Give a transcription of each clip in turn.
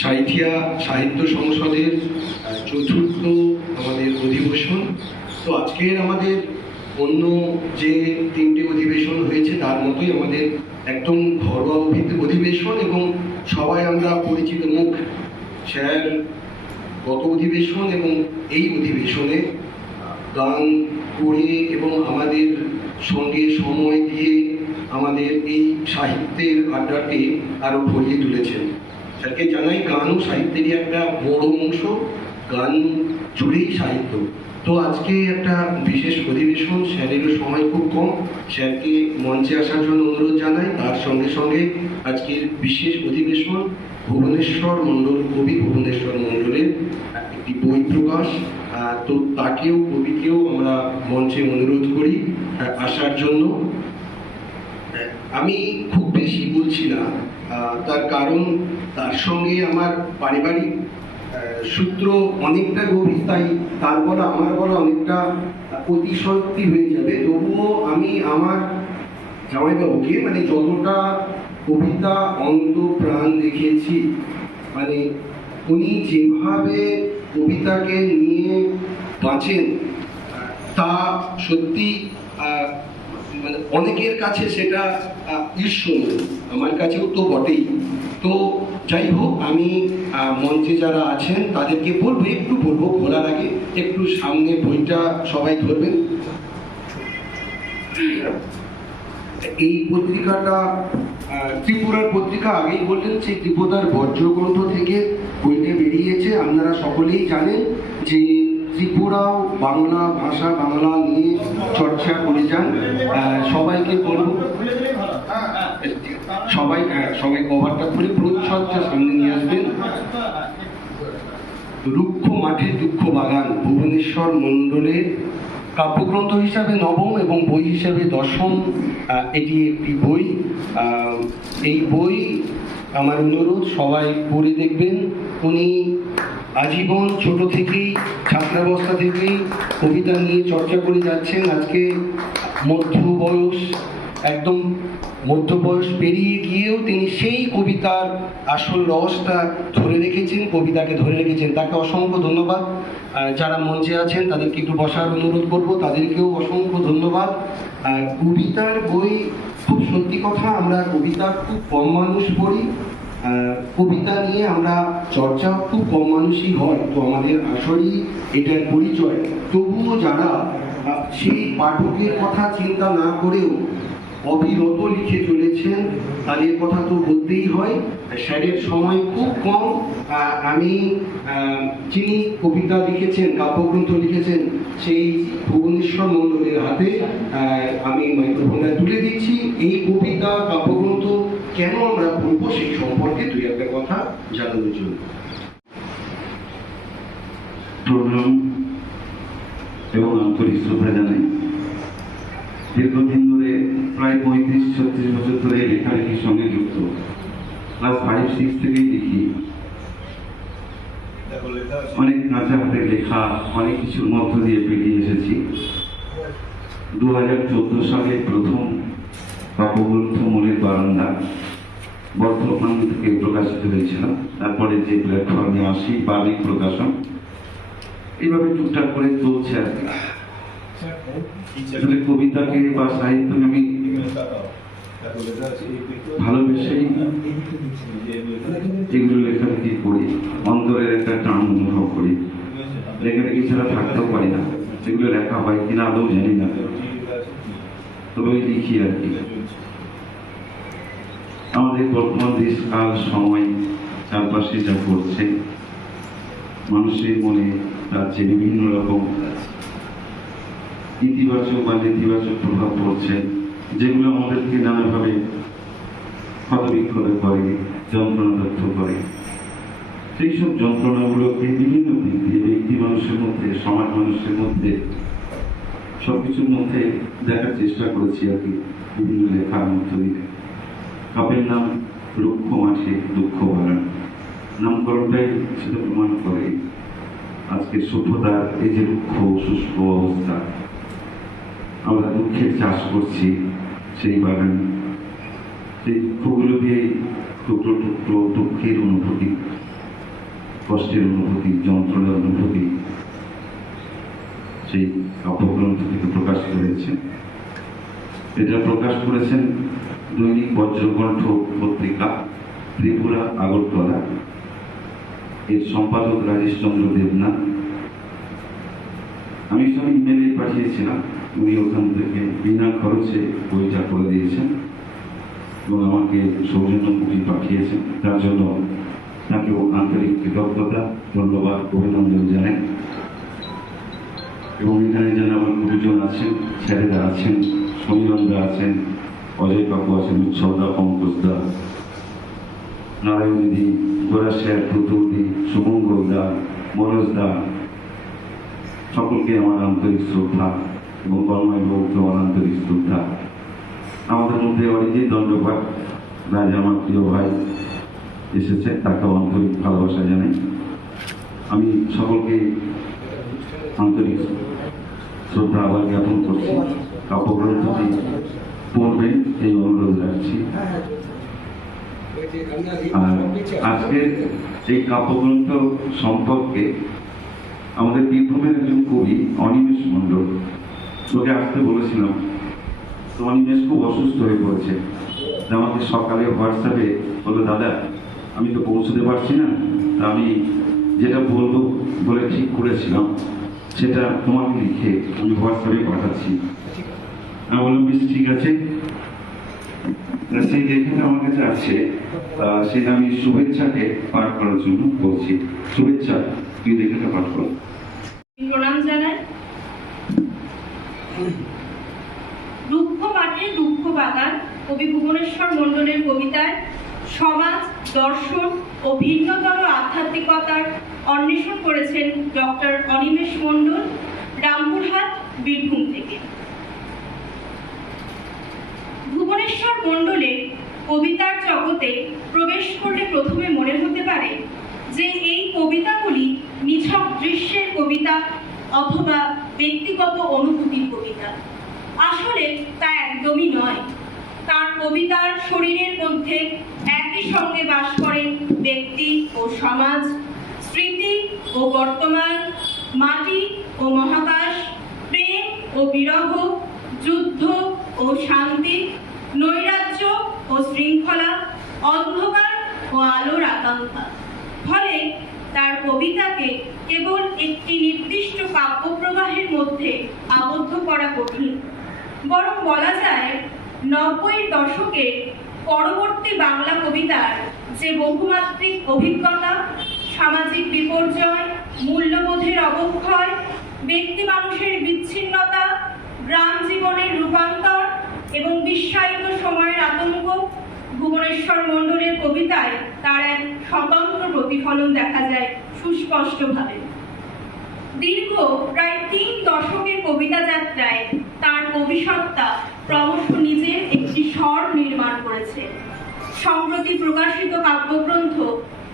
সাঁইথিয়া সাহিত্য সংসদের চতুর্থ আমাদের অধিবেশন। তো আজকের আমাদের অন্য যে তিনটে অধিবেশন হয়েছে তার মতোই আমাদের একদম ঘরোয়া অধিবেশন এবং সবাই আমরা পরিচিত মুখ। স্যার গত অধিবেশন এবং এই অধিবেশনে গান করে এবং আমাদের সঙ্গে সময় দিয়ে আমাদের এই সাহিত্যের আড্ডাকে আরো ভরিয়ে তুলেছেন। স্যারকে জানাই, গান ও সাহিত্যেরই একটা বড় অংশ, গান জুড়েই সাহিত্য। তো আজকে একটা বিশেষ অধিবেশন, স্যারেরও সময় খুব কম, স্যারকে মঞ্চে আসার জন্য অনুরোধ জানাই। তার সঙ্গে সঙ্গে আজকের বিশেষ অধিবেশন ভুবনেশ্বর মণ্ডল, কবি ভুবনেশ্বর মণ্ডলের একটি বই প্রকাশ। তো তাকেও, কবিকেও আমরা মঞ্চে অনুরোধ করি আসার জন্য। আমি খুব বেশি বলছি না, তার কারণ তার সঙ্গে আমার পারিবারিক সূত্র অনেকটা গভীর, তাই তার বলা আমার বলা অনেকটা অতিশক্তি হয়ে যাবে। তবুও আমি আমার জামাইবাবুকে মানে যতটা কবিতা অন্ত প্রাণ দেখেছি, মানে উনি যেভাবে কবিতাকে নিয়ে বাঁচেন তা সত্যি মানে অনেকের কাছে সেটা ঈর্ষণীয়, আমার কাছেও তো বটেই। তো যাই হোক, আমি মঞ্চে যারা আছেন তাদেরকে বলবো খোলার আগে একটু সামনে বইটা সবাই ধরবেন। এই পত্রিকাটা ত্রিপুরার পত্রিকা, আগেই বললেন যে ত্রিপুরার বজ্রকণ্ঠ থেকে বইটা বেরিয়েছে। আপনারা সকলেই জানেন যে ত্রিপুরাও বাংলা ভাষা, বাংলা নিয়ে চর্চা করে যান। সবাইকে বলবো, সবাই কভারটা খুলে প্রচ্ছদটা সামনে নিয়ে আসবেন। রুক্ষ মাঠে দুঃখ বাগান, ভুবনেশ্বর মণ্ডলের কাব্যগ্রন্থ হিসাবে নবম এবং বই হিসাবে দশম এটি একটি বই। এই বই আমার অনুরোধ সবাই পড়ে দেখবেন। উনি আজীবন ছোট থেকেই, ছাত্রাবস্থা থেকেই কবিতা নিয়ে চর্চা করে যাচ্ছেন। আজকে একদম মধ্য বয়স পেরিয়ে গিয়েও তিনি সেই কবিতার আসল রসটা ধরে রেখেছেন, কবিতাকে ধরে রেখেছেন। তাকে অসংখ্য ধন্যবাদ। যারা মঞ্চে আছেন তাদেরকে একটু বসার অনুরোধ করব, তাদেরকেও অসংখ্য ধন্যবাদ। কবিতার বই, খুব সত্যি কথা, আমরা কবিতা খুব কম মানুষ পড়ি, কবিতা নিয়ে আমরা চর্চা খুব কম মানুষই হয়, তো আমাদের আসলেই এটার পরিচয়। তবুও যারা সেই পাঠকের কথা চিন্তা না করেও অবিরত লিখে চলেছেন তাদের কথা তো বলতেই হয়। স্যারের সময় খুব কম। আমি যিনি কবিতা লিখেছেন, কাব্যগ্রন্থ লিখেছেন, সেই ভুবনেশ্বর মণ্ডলের হাতে আমি মাইক্রোফোনটা তুলে দিচ্ছি। এই কবিতা, কাব্যগ্রন্থ কেন আমরা বলবো সেই সম্পর্কে দুই একটা কথা জানানোর জন্য। প্রণাম এবং আন্তরিক শ্রদ্ধা জানাই। দীর্ঘদিন ধরে, প্রায় 35-36 বছর ধরে লেখালেখির সঙ্গে যুক্ত। ক্লাস 5-6 থেকেই লিখি। অনেক কাঁচা হাতের লেখা, অনেক কিছুর মধ্য দিয়ে পেরিয়ে এসেছি। 2014 সালে প্রথম কাব্যগ্রন্থ মনের বারান্দা বর্ধমান থেকে প্রকাশিত হয়েছিল। তারপরে যে প্ল্যাটফর্মে আসি, বালিক প্রকাশন, এইভাবে টুকটাক করে চলছে আর কি। আসলে কবিতাকে বা সাহিত্যকে আমি ভালোবেসেই এগুলো লেখালেখি করি, অন্তরের একটা টান অনুভব করি। লেখালেখি ছাড়া থাকতেও পারি না, সেগুলো লেখা হয় কিনা আদৌ জানি না, তবে ওই লিখি আর কি। আমাদের বর্তমান দেশকাল, সময়, চারপাশে যা ঘটছে, মানুষের মনে তার যে বিভিন্ন রকম ইতিবাচক বা নেতিবাচক প্রভাব পড়ছে, যেগুলো আমাদেরকে নানাভাবে ক্ষতবিক্ষত করে, যন্ত্রণাদগ্ধ করে। সেই সব যন্ত্রণাগুলোকে বিভিন্ন দিক দিয়ে ব্যক্তি মানুষের মধ্যে, সমাজ মানুষের মধ্যে, সবকিছুর মধ্যে দেখার চেষ্টা করেছি আর কি, বিভিন্ন লেখার মধ্য দিয়ে। কাব্যের নাম রুক্ষ মাঠে দুঃখ বাগান, নামকরণটাই সেটা প্রমাণ করে। আজকে সভ্যতার এই যে রুক্ষ শুষ্ক অবস্থা, আমরা দুঃখের চাষ করছি সেই বাগান, সেই দুঃখগুলো দিয়ে টুকরো টুকরো দুঃখের অনুভূতি কষ্টের অনুভূতি, যন্ত্রণার অনুভূতি সেই কাব্যগ্রন্থ থেকে প্রকাশ করেছে। এটা প্রকাশ করেছেন দৈনিক বজ্রকণ্ঠ পত্রিকা, ত্রিপুরা, আগরতলা। এর সম্পাদক রাজেশ চন্দ্র দেবনাথ। আমি সব ইমেলে পাঠিয়েছিলাম, উনি ওখান থেকে বিনা খরচে বইটা করে দিয়েছেন এবং আমাকে সৌজন্যমুখী পাঠিয়েছেন। তার জন্য তাকেও আন্তরিক কৃতজ্ঞতা, ধন্যবাদ, অভিনন্দন জানাই। এবং এখানে যেন আমার গুরুজন আছেন, স্যারেরা আছেন, সমীরণদা আছেন, অজয় কাকু আছেন, উৎসবদা, পঙ্কজদা, নারায়ণ দিদি, গোরা স্যার, পুতুলদি, শুভঙ্কর দা, মনোজ দা, সকলকে আমার আন্তরিক শ্রদ্ধা এবং কর্ময় বৌদ্ধ আমার আন্তরিক শ্রদ্ধা। আমাদের মধ্যে অরিজিৎ দণ্ডপাঠ রাজ, আমার প্রিয় ভাই এসেছে, তাকেও আন্তরিক ভালোবাসা জানাই। আমি সকলকে আন্তরিক শ্রদ্ধা আবার জ্ঞাপন করছি। কাব্যগ্রন্থটি পড়বেন এই অনুরোধ রাখছি। আর আজকের এই কাব্যগ্রন্থ সম্পর্কে আমাদের বীরভূমের একজন কবি অনিমেষ মণ্ডল, ওকে আসতে বলেছিলাম, তো অনিমেষ খুব অসুস্থ হয়ে পড়েছে। আমাকে সকালে হোয়াটসঅ্যাপে বললো, দাদা আমি তো পৌঁছতে পারছি না, আমি যেটা বলবো বলে ঠিক করেছিলাম সেটা তোমাকে লিখে আমি হোয়াটসঅ্যাপে পাঠাচ্ছি। আমি বললাম, বেশ ঠিক আছে। সেই লেখাটা আমার কাছে আছে, সেটা আমি শুভেচ্ছাকে পাঠ করার জন্য বলছি। শুভেচ্ছা, তুই লেখাটা পাঠ কর। প্রণাম জানাই। দুঃখ মাঠে দুঃখ বাগান কবি ভুবনেশ্বর মণ্ডলের কবিতায় সমাজ, দর্শন ও ভিন্নতর আধ্যাত্মিকতার অন্বেষণ করেছেন ডক্টর অনিমেষ মণ্ডল, রামপুরহাট, বীরভূম থেকে। ভুবনেশ্বর মণ্ডলের কবিতার জগতে প্রবেশ করলে প্রথমে মনে হতে পারে যে এই কবিতাগুলি নিছক দৃশ্যের কবিতা অথবা ব্যক্তিগত অনুভূতির কবিতা। আসলে তা একদমই নয়। তার কবিতার শরীরের মধ্যে একই সঙ্গে বাস করে ব্যক্তি ও সমাজ, স্মৃতি ও বর্তমান, মাটি ও মহাকাশ, প্রেম ও বিরহ, যুদ্ধ ও শান্তি, নৈরাজ্য ও শৃঙ্খলা, অন্ধকার ও আলোর আকাঙ্ক্ষা। ফলে তার কবিতাকে কেবল একটি নির্দিষ্ট কাব্যপ্রবাহের মধ্যে আবদ্ধ করা কঠিন। বরং বলা যায় 90-এর দশকের পরবর্তী বাংলা কবিতার যে বহুমাত্রিক অভিজ্ঞতা, সামাজিক বিপর্যয়, মূল্যবোধের অবক্ষয়, ব্যক্তি মানুষের বিচ্ছিন্নতা, গ্রাম জীবনের রূপান্তর এবং বিশ্বায়িত সময়ের আতঙ্ক, ভুবনেশ্বর মণ্ডলের কবিতায় তার এক স্বতন্ত্র প্রতিফলন দেখা যায় সুস্পষ্টভাবে। দীর্ঘ প্রায় 3 দশকের কবিতা যাত্রায় তার কবিসত্তা ক্রমশ নিজের একটি স্বর নির্মাণ করেছে। সম্প্রতি প্রকাশিত কাব্যগ্রন্থ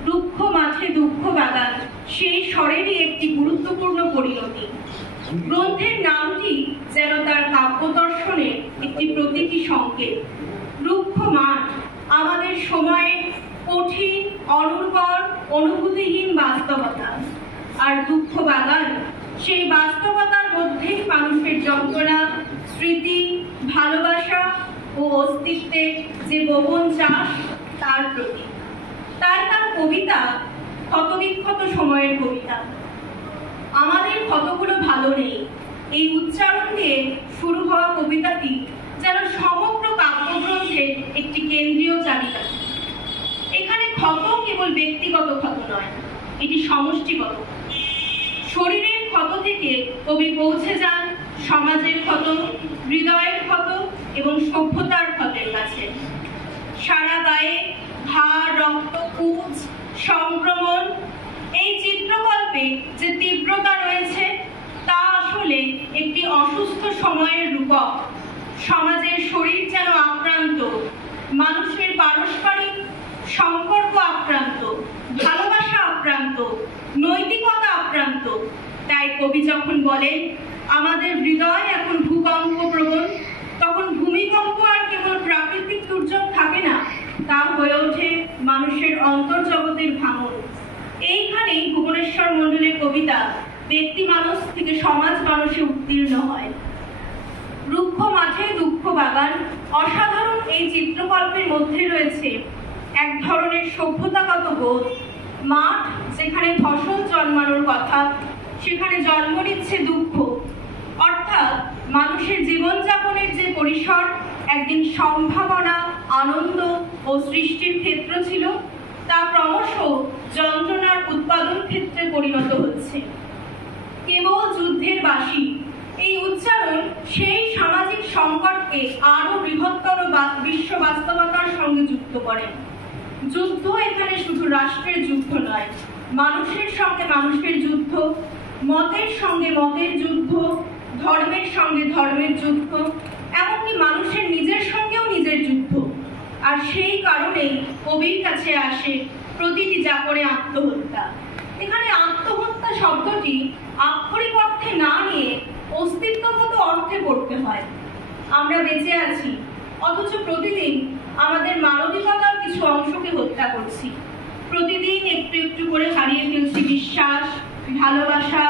দুঃখ মাঠে দুঃখ বাগান সেই স্বরেরই একটি গুরুত্বপূর্ণ পরিণতি। গ্রন্থের নামটি যেন তার কাব্য দর্শনের একটি প্রতীকী সংকেত। দুঃখ মাঠ আমাদের সময়ের কঠিন, অনুর্বর, অনুভূতিহীন বাস্তবতা, আর দুঃখ বাগান সেই বাস্তবতার মধ্যেই মানুষের যন্ত্রণা, স্মৃতি, ভালোবাসা ও অস্তিত্বের যে গোপন চাষ তার প্রতীক। তাই তার কবিতা ক্ষতবিক্ষত সময়ের কবিতা। আমাদের ক্ষতগুলো ভালো নেই, এই উচ্চারণ দিয়ে শুরু হওয়া কবিতাটি যেন সমগ্র কাব্যগ্রন্থের একটি কেন্দ্রীয় চাবিকাঠি। এখানে ক্ষত কেবল ব্যক্তিগত ক্ষত নয়, এটি সমষ্টিগত। শরীরের ক্ষত থেকে কবি পৌঁছে যান সমাজের ক্ষত, হৃদয়ের ক্ষত এবং সভ্যতার ক্ষতের কাছে। সারা গায়ে ঘা, রক্ত, কুচ, সংক্রমণ, এই চিত্রকল্পে যে তীব্রতা রয়েছে তা আসলে একটি অসুস্থ সময়ের রূপক। সমাজের শরীর যেন আক্রান্ত, মানুষের পারস্পরিক সম্পর্ক আক্রান্ত, ভালোবাসা আক্রান্ত, নৈতিকতা আক্রান্ত। তাই কবি যখন বলেন আমাদের হৃদয় এখন ভূকম্প প্রবণ, তখন ভূমিকম্প আর কেবল প্রাকৃতিক দুর্যোগ থাকে না, তা হয়ে ওঠে মানুষের অন্তর্জগতের ভাঙন। এইখানেই ভুবনেশ্বর মণ্ডলের কবিতা ব্যক্তি মানুষ থেকে সমাজ মানুষে উত্তীর্ণ হয়। রুক্ষ মাঠে দুঃখ বাগান অসাধারণ এই চিত্রকল্পের মধ্যে রয়েছে এক ধরনের সভ্যতাগত বোধ। মাঠ যেখানে ফসল জন্মানোর কথা, সেখানে জন্ম নিচ্ছে দুঃখ। অর্থাৎ মানুষের জীবনযাপনের যে পরিসর একদিন সম্ভাবনা, আনন্দ ও সৃষ্টির ক্ষেত্র ছিল, তা ক্রমশ যন্ত্রণার উৎপাদন ক্ষেত্রে পরিণত হচ্ছে। কেবল যুদ্ধের বাঁশি, এই উচ্চারণ সেই সামাজিক সংকটকে আরো বৃহত্তর বিশ্ব বাস্তবতার সঙ্গে যুক্ত করে। যুদ্ধ এখানে শুধু রাষ্ট্রের যুদ্ধ নয়, মানুষের সঙ্গে মানুষের যুদ্ধ, মতের সঙ্গে মতের যুদ্ধ, ধর্মের সঙ্গে ধর্মের যুদ্ধ, এমনকি মানুষের নিজের সঙ্গেও নিজের যুদ্ধ। আর সেই কারণেই কবির কাছে আসে প্রতিটি যাপনে আত্মহত্যা। এখানে আত্মহত্যা শব্দটি আক্ষরিক অর্থে না নিয়ে অস্তিত্বগত অর্থে পড়তে হয়। আমরা বেঁচে আছি, অথচ প্রতিদিন আমাদের মানবিকতার কিছু অংশকে হত্যা করছি। প্রতিদিন একটু একটু করে হারিয়ে ফেলছি বিশ্বাস, ভালোবাসা,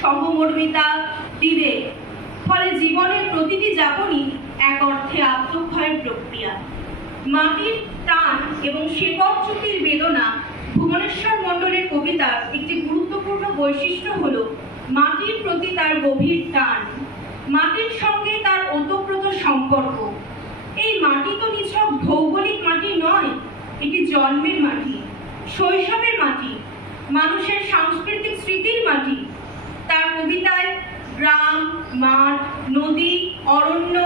সহমর্মিতা, বিবেক। ফলে জীবনের প্রতিটি যাপনই এক অর্থে আত্মক্ষয়ের প্রক্রিয়া। মাটির টান এবং শেকড়চ্যুতির বেদনা ভুবনেশ্বর মণ্ডলের কবিতার একটি গুরুত্বপূর্ণ বৈশিষ্ট্য হল মাটির প্রতি তার গভীর টান, মাটির সঙ্গে তার ওতপ্রোত সম্পর্ক। এই মাটি তো নিছক ভৌগোলিক মাটি নয়, এটি জন্মের মাটি, শৈশবের মাটি, মানুষের সাংস্কৃতিক স্মৃতির মাটি। তার কবিতায় গ্রাম, মাঠ, নদী, অরণ্য,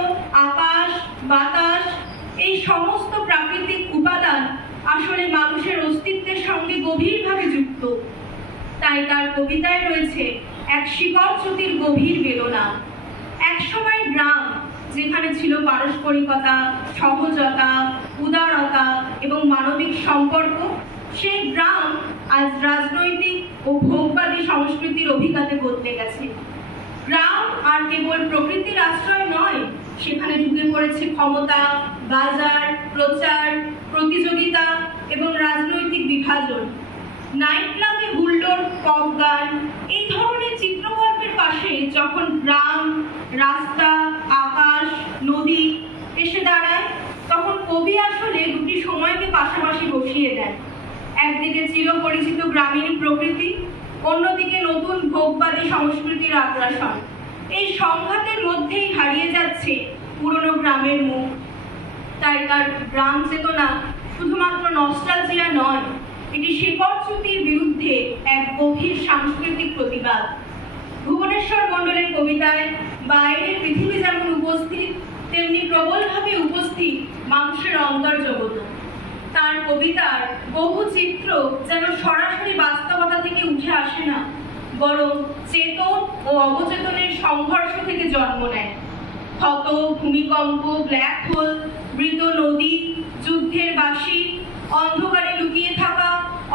আকাশ, বাতাস, এই সমস্ত প্রাকৃতিক উপাদান আসলে মানুষের অস্তিত্বের সঙ্গে গভীরভাবে যুক্ত। তাই তার কবিতায় রয়েছে এক শিকড়চ্যুতির গভীর বেদনা। একসময় গ্রাম যেখানে ছিল পারস্পরিকতা, সহজতা, উদারতা এবং মানবিক সম্পর্ক, সেই গ্রাম আজ রাজনৈতিক ও ভোগবাদী সংস্কৃতির অভিঘাতে বদলে গেছে। গ্রাম আর কেবল প্রকৃতির আশ্রয় নয়, সেখানে ঢুকে পড়েছে ক্ষমতা, বাজার, প্রচার, প্রতিযোগিতা এবং রাজনৈতিক বিভাজন। নাইট ক্লাবে হুল্লোড়, পপ গান, এই ধরনের চিত্রকল্পের পাশে যখন গ্রাম, রাস্তা, আকাশ, নদী এসে দাঁড়ায়, তখন কবি আসলে দুটি সময়কে পাশাপাশি বসিয়ে দেন। একদিকে চিরপরিচিত গ্রামীণ প্রকৃতি, অন্যদিকে নতুন ভোগবাদী সংস্কৃতির আগ্রাসন। এই সংঘাতের মধ্যেই হারিয়ে যাচ্ছে পুরনো গ্রামের মুখ। তাই তার গ্রাম চেতনা শুধুমাত্র নস্টালজিয়া নয়, এটি শিকড়চ্যুতির বিরুদ্ধে এক গভীর সাংস্কৃতিক প্রতিবাদ। ভুবনেশ্বর মণ্ডলের কবিতায় বাইরের পৃথিবী যেমন উপস্থিত, তেমনি প্রবলভাবে উপস্থিত মানুষের অন্তর্জগত। তার কবিতার বহু চিত্র যেন সরাসরি বাস্তবতা থেকে উঠে আসে না, বরং চেতন ও অবচেতনের সংঘর্ষ থেকে জন্ম নেয়। ক্ষত, ভূমিকম্প, ব্ল্যাক হোল, মৃত নদী, যুদ্ধের বাঁশি, অন্ধকারে লুকিয়ে থাকা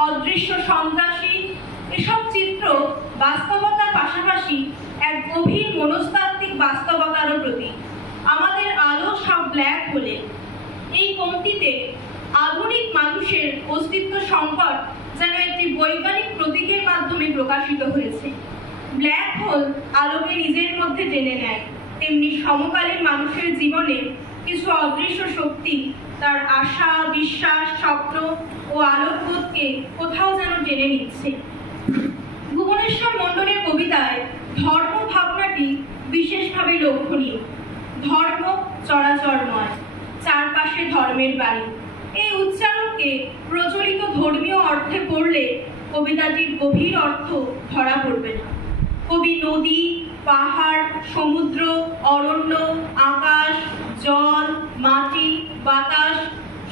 অদৃশ্য সন্ত্রাসী, এসব চিত্র বাস্তবতার পাশাপাশি এক গভীর মনস্তাত্ত্বিক বাস্তবতারও প্রতীক। আমাদের আলো সব ব্ল্যাক হোলে। এই পংক্তিতে আধুনিক মানুষের অস্তিত্ব সংকট যেন একটি বৈজ্ঞানিক প্রতীকের মাধ্যমে প্রকাশিত হয়েছে। ব্ল্যাক হোল আলোকে নিজের মধ্যে টেনে নেয়, তেমনি সমকালীন মানুষের জীবনে কিছু অদৃশ্য শক্তি তার আশা, বিশ্বাস, স্বপ্ন ও আলোকবোধকে কোথাও যেন টেনে নিচ্ছে। ভুবনেশ্বর মণ্ডলের কবিতায় ধর্ম ভাবনাটি বিশেষভাবে লক্ষণীয়। ধর্ম চরাচরময়, চারপাশে ধর্মের বাড়ি। এই উচ্চারণকে প্রচলিত ধর্মীয় অর্থে পড়লে কবিতাটির গভীর অর্থ ধরা পড়বে না। কবি নদী, পাহাড়, সমুদ্র, অরণ্য, আকাশ, জল, মাটি, বাতাস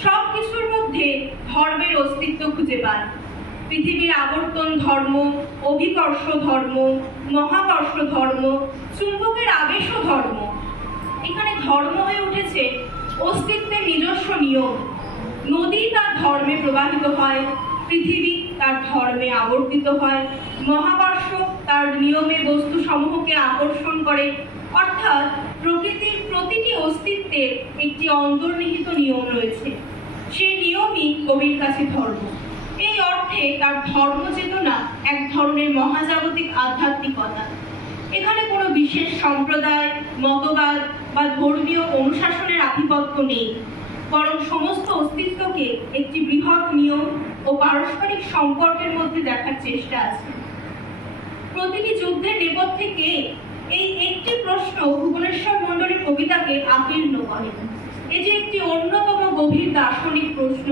সব কিছুর মধ্যে ধর্মের অস্তিত্ব খুঁজে পান। পৃথিবীর আবর্তন ধর্ম, অভিকর্ষ ধর্ম, মহাকর্ষ ধর্ম, চুম্বকের আবেশ ধর্ম। এখানে ধর্ম হয়ে উঠেছে অস্তিত্বের নিজস্ব নিয়ম। নদী তার ধর্মে প্রবাহিত হয়, পৃথিবী তার ধর্মে আবর্তিত হয়, মহাকর্ষ তার নিয়মে বস্তু সমূহকে আকর্ষণ করে। অর্থাৎ প্রকৃতির প্রতিটি অস্তিত্বের একটি অন্তর্নিহিত নিয়ম রয়েছে, সেই নিয়মই কবির কাছে ধর্ম। এই অর্থ অর্থে তার ধর্মচেতনা এক ধরনের মহাজাগতিক আধ্যাত্মিকতা। এখানে কোনো বিশেষ সম্প্রদায়, মতবাদ বা ধর্মীয় অনুশাসনের আধিপত্য নেই, বরং সমস্ত অস্তিত্বকে একটি বৃহৎ নিয়ম ও পারস্পরিক সম্পর্কের মধ্যে দেখার চেষ্টা আছে। প্রতিটি যুদ্ধের নেপথ্যে কে, এই একটি প্রশ্ন ভুবনেশ্বর মণ্ডলের কবিতাকে আকীর্ণ করে। এটি একটি অন্যতম গভীর দার্শনিক প্রশ্ন।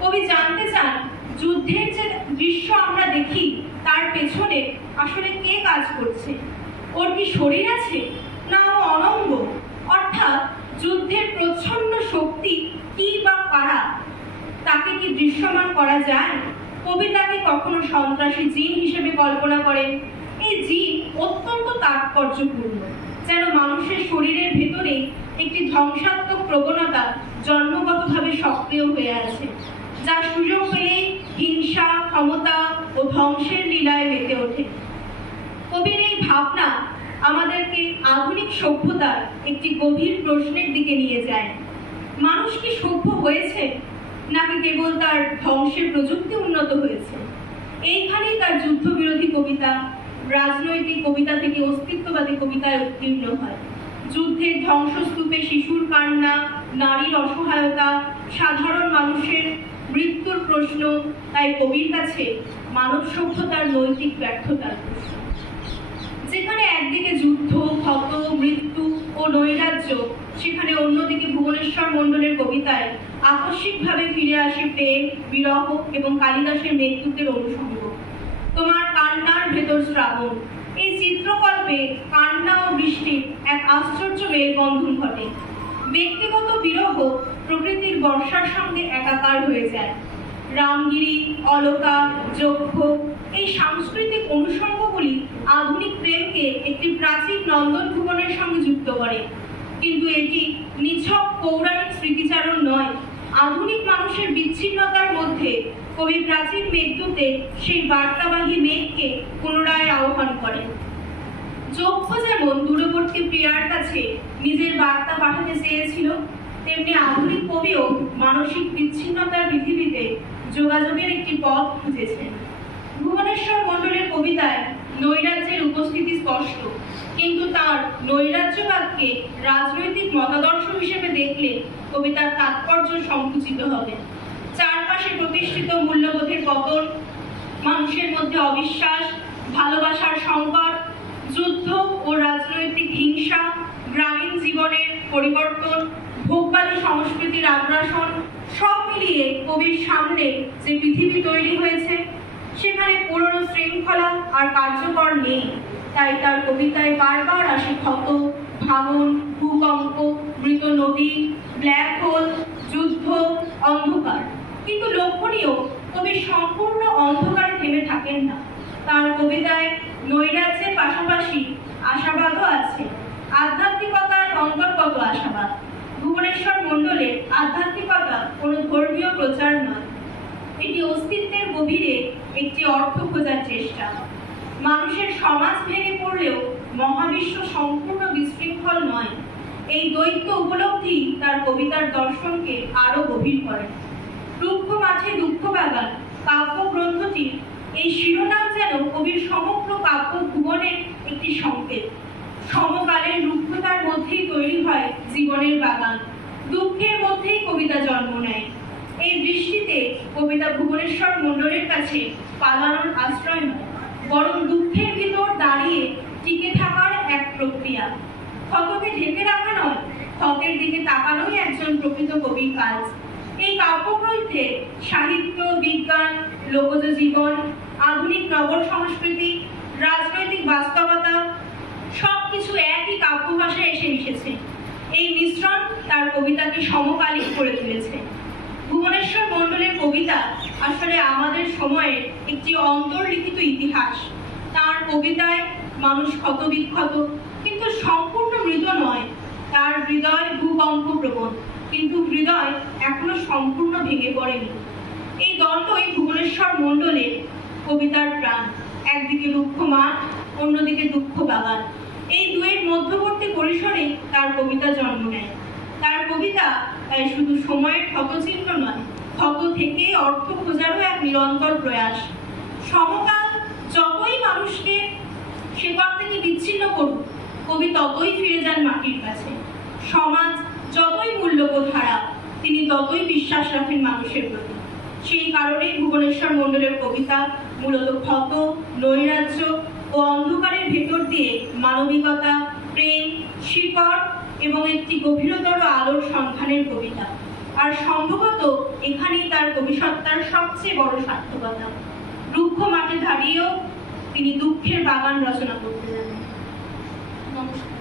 কবি জানতে চান, যুদ্ধের যে দৃশ্য আমরা দেখি তার পেছনে আসলে কে কাজ করছে? ওর কি শরীর আছে, না ও অনঙ্গ? অর্থাৎ যুদ্ধের প্রচ্ছন্ন শক্তি কি বা কারা, তাকে কি দৃশ্যমান করা যায়? কবি তাকে কখনো সন্ত্রাসী জিন হিসেবে কল্পনা করেন। এই জিন অত্যন্ত তাৎপর্যপূর্ণ, যেন মানুষের শরীরের ভেতরে একটি ধ্বংসাত্মক প্রবণতা জন্মগতভাবে সক্রিয় হয়ে আছে, যা সুযোগ পেলেই হিংসা, ক্ষমতা ও ধ্বংসের লীলায় মেতে ওঠে। কবির এই ভাবনা আমাদেরকে আধুনিক সভ্যতার একটি গভীর প্রশ্নের দিকে নিয়ে যায়। মানুষ কি সভ্য হয়েছে, নাকি কেবল তার ধ্বংসের প্রযুক্তি উন্নত হয়েছে? এইখানেই তার যুদ্ধবিরোধী কবিতা রাজনৈতিক কবিতা থেকে অস্তিত্ববাদী কবিতায় উত্তীর্ণ হয়। যুদ্ধের ধ্বংসস্তূপে শিশুর কান্না, নারীর অসহায়তা, সাধারণ মানুষের মৃত্যুর প্রশ্ন তাই কবির কাছে মানব সভ্যতার নৈতিক ব্যর্থতার প্রশ্ন। যেখানে একদিকে যুদ্ধ, ক্ষত, মৃত্যু ও নৈরাজ্য, সেখানে অন্যদিকে ভুবনেশ্বর মণ্ডলের কবিতায় আকস্মিকভাবে ফিরে আসে প্রেম, বিরহ এবং কালিদাসের মেঘদূতের অনুষঙ্গ। তোমার কান্নার ভেতর শ্রাবণ, এই চিত্রকল্পে কান্না ও বৃষ্টির এক আশ্চর্য মেলবন্ধন ঘটে। ব্যক্তিগত বিরহ প্রকৃতির বর্ষার সঙ্গে একাকার হয়ে যায়। রামগিরি, অলকা, যক্ষ এই সাংস্কৃতিক অনুষঙ্গগুলি আধুনিক প্রেমকে একটি প্রাচীন নন্দন ভুবনের সঙ্গে যুক্ত করে। কিন্তু এটি নিছক পৌরাণিক স্মৃতিচারণ নয়। আধুনিক মানুষের বিচ্ছিন্নতার মধ্যে কবি প্রাচীন মেঘদূতে সেই বার্তাবাহী মেঘকে পুনরায় আহ্বান করেন। যক্ষ যেমন দূরবর্তী প্রিয়ার কাছে নিজের বার্তা পাঠাতে চেয়েছিল, তেমনি আধুনিক কবিও মানসিক বিচ্ছিন্নতার পৃথিবীতে যোগাযোগের একটি পথ খুঁজেছেন। ভুবনেশ্বর মণ্ডলের কবিতায় নৈরাজ্যের উপস্থিতি স্পষ্ট, কিন্তু তার নৈরাজ্যবাদকে রাজনৈতিক মতাদর্শ হিসেবে দেখলে কবিতার তাৎপর্য সংকুচিত হবে। চারপাশে প্রতিষ্ঠিত মূল্যবোধের পতন, মানুষের মধ্যে অবিশ্বাস, ভালোবাসার সংকট, যুদ্ধ ও রাজনৈতিক হিংসা, গ্রামীণ জীবনের পরিবর্তন, ভোগবাদী সংস্কৃতির আগ্রাসন, সব মিলিয়ে কবির সামনে যে পৃথিবী তৈরি হয়েছে, সেখানে পুরনো শৃঙ্খলা আর কার্যকর নেই। তাই তার কবিতায় বারবার আসে ক্ষত, ভাঙন, ভূকম্প, মৃত নদী, ব্ল্যাক হোল, যুদ্ধ, অন্ধকার। কিন্তু লক্ষণীয়, কবি সম্পূর্ণ অন্ধকারে থেমে থাকেন না। তার কবিতায় নৈরাজ্যের পাশাপাশি আশাবাদও আছে, আধ্যাত্মিকতার অন্তর্গত আশাবাদ। ভুবনেশ্বর মণ্ডলের আধ্যাত্মিকতা কোনো ধর্মীয় প্রচার নয়, এটি অস্তিত্বের গভীরে একটি অর্থ খোঁজার চেষ্টা। মানুষের সমাজ ভেঙে পড়লেও মহাবিশ্ব সম্পূর্ণ বিশৃঙ্খল নয়, এই দ্বৈত উপলব্ধি তার কবিতার দর্শনকে আরো গভীর করে। রুক্ষ মাঠে দুঃখ বাগান কাব্যগ্রন্থটির এই শিরোনাম যেন কবির সমগ্র কাব্য ভুবনের একটি সংকেত। সমকালের রুক্ষতার মধ্যেই তৈরি হয় জীবনের বাগান, দুঃখের মধ্যেই কবিতা জন্ম নেয়। এই দৃষ্টিতে কবিতা ভুবনেশ্বর মণ্ডলের কাছে পালানোর আশ্রয় নয়, বরং দুঃখের ভিতর দাঁড়িয়ে টিকে থাকার এক প্রক্রিয়া। ক্ষতকে ঢেকে রাখা নয়, ক্ষতের দিকে তাকানোই একজন প্রকৃত কবির কাজ। এই কাব্যগ্রন্থে সাহিত্য, বিজ্ঞান, লোকজ জীবন, আধুনিক নগর সংস্কৃতি, রাজনৈতিক বাস্তবতা সবকিছু একই কাব্য ভাষায় এসে মিশেছে। এই মিশ্রণ তার কবিতাকে সমকালীন করে তুলেছে। ভুবনেশ্বর মণ্ডলের কবিতা আসলে আমাদের সময়ের একটি অন্তর্লিখিত ইতিহাস। তার কবিতায় মানুষ ক্ষতবিক্ষত, কিন্তু সম্পূর্ণ মৃত নয়। তার হৃদয় ভূকম্প প্রবণ, কিন্তু হৃদয় এখনো সম্পূর্ণ ভেঙে পড়েনি। এই দ্বন্দ্বই ভুবনেশ্বর মণ্ডলের কবিতার প্রাণ। একদিকে রুক্ষ মাঠ, অন্যদিকে দুঃখ বাগান। এই দুয়ের মধ্যবর্তী পরিসরে তার কবিতা জন্ম নেয়। তার কবিতা তাই শুধু সময়ের ক্ষতচিহ্ন নয়, ক্ষত থেকে অর্থ খোঁজারও এক নিরন্তর প্রয়াস। সমকাল যতই মানুষকে শেকড় থেকে বিচ্ছিন্ন করুক, কবি ততই ফিরে যান মাটির কাছে। সমাজ যতই মূল্যবোধ হারাক, তিনি ততই বিশ্বাস রাখেন মানুষের প্রতি। সেই কারণেই ভুবনেশ্বর মণ্ডলের কবিতা মূলত ক্ষত, নৈরাজ্য ও অন্ধকারের ভেতর দিয়ে মানবিকতা, প্রেম, শিকড় এবং একটি গভীরতর আলোর সন্ধানের কবিতা। আর সম্ভবত এখানেই তার কবিসত্তার সবচেয়ে বড় সার্থকতা। রুক্ষ মাঠে দাঁড়িয়েও তিনি দুঃখের বাগান রচনা করতে জানেন। নমস্কার।